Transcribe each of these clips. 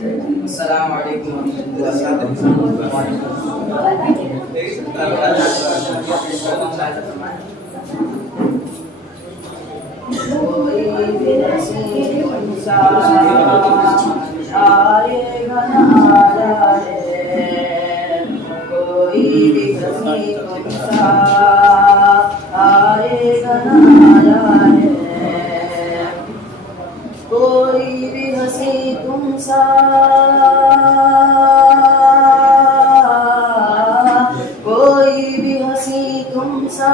السلام علیکم ورحمۃ اللہ کوئی بھی ہنسی تم سا کوئی بھی ہنسی تم سا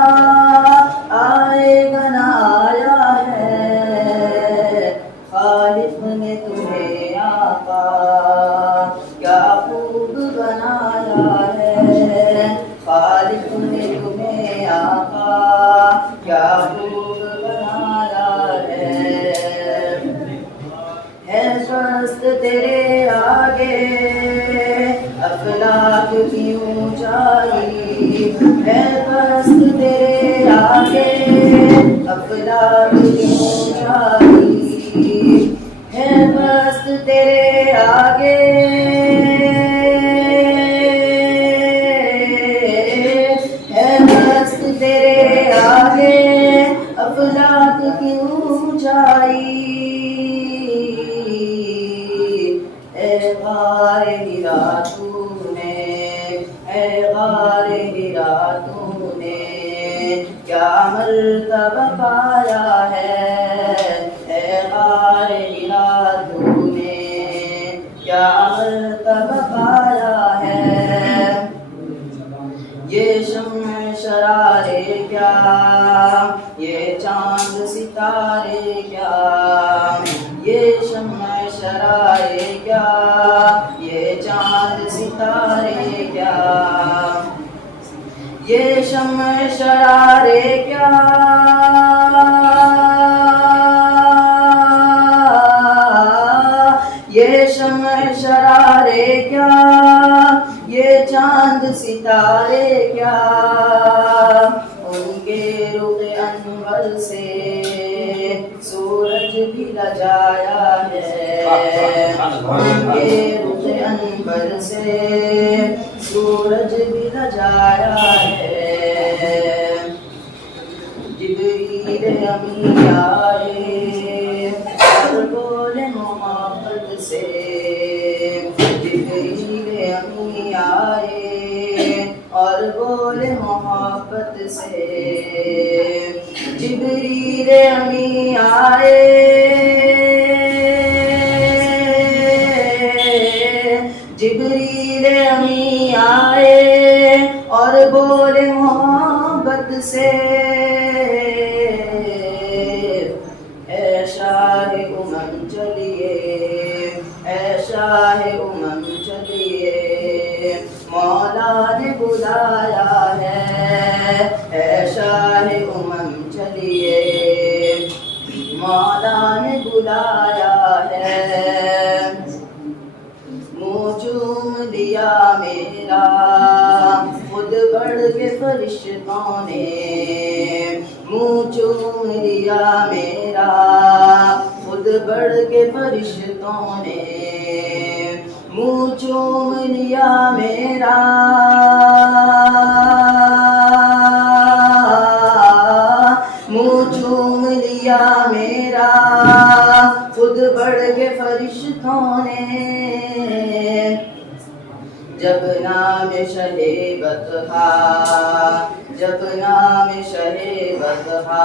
آئے گا نہ آیا ہے خالق نے تمہیں آقا کیا خوب بنایا ہے خالق نے تمہیں آقا کیا خوب بنایا ہے شست تیرے آگے افلاک کی اونچائی ہے شست تیرے آگے افلاک کی اونچائی ہے شست تیرے آگے ہے شست تیرے آگے افلاک کی اونچائی اے غار ہرا تو نے اے غار ہرا تو نے کیا مرتبہ پایا ہے اے غار ہرا تو نے کیا مرتبہ پایا ہے یہ شمع شرارے کیا یہ چاند ستارے کیا یہ شمع شرارے کیا یہ چاند ستارے کیا یہ شمع شرارے کیا یہ شمع شرارے کیا یہ چاند ستارے کیا ان کے رخ انور سے سورج بھی لجایا ہے ان کے رخ انور سے سورج بھی لجایا ہے جبریل امی آئے اور بولے محبت سے جبریل امی آئے اور بولے محبت سے جبریل امی آئے جبریل امی آئے اور بولے محبت سے اے شاہ امم چلیے اے شاہ امم چلیے مولا نے بلایا ہے اے شاہ امم چلیے مولا نے بلایا ہے منہ چوم لیا میرا خود بڑھ کے فرشتوں نے منہ چوم لیا میرا خود بڑھ کے فرشتوں نے منہ چوم لیا میرا منہ چوم لیا میرا خود بڑھ کے فرشتوں نے جب نام شہ بطحا جب نام شہ بطحا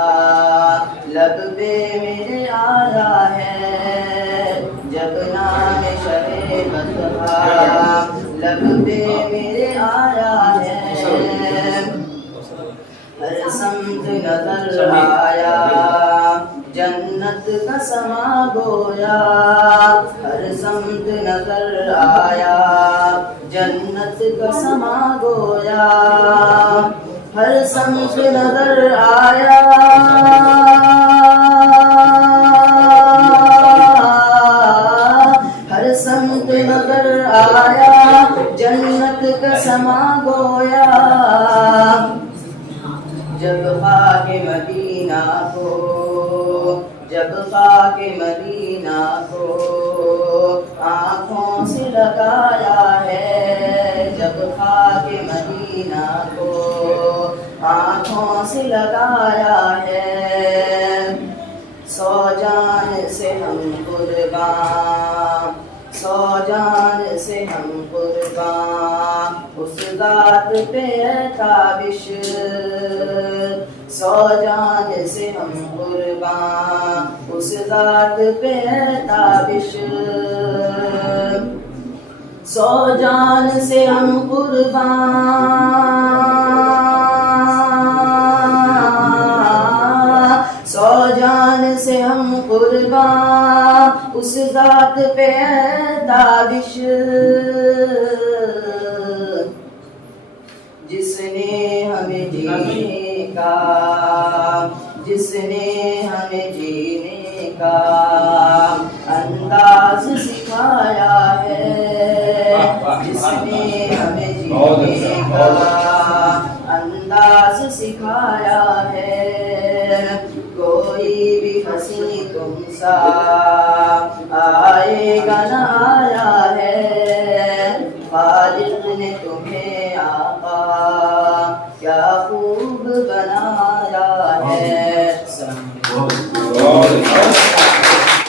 لب پہ میرے آیا ہے جب نام شہ بطحا لب پہ میرے آیا ہے ہر سمت نظر آیا جنت کا سما گویا ہر سمت نظر آیا جنت کا سما گویا ہر سمت نظر آیا ہر سمت نظر آیا جنت کا سما گویا جب خاک مدینہ کو جب خاک مدینہ کو آنکھوں لگایا ہے، جب خاک مدینہ کو آنکھوں سے لگایا ہے، 100 جان سے ہم قربان، 100 جان سے ہم قربان، اس ذات پہ ہے تابش، 100 جان سے ہم قربان، اس ذات پہ ہے تابش، 100 جان سے ہم قربان، 100 جان سے ہم قربان، اس ذات پہ ہے تابش، جس نے ہمیں جینے کا، جس نے ہمیں جینے کا انداز سکھایا ہے، جس نے ہمیں جینے کا انداز سکھایا ہے، کوئی بھی ہنسی تم سا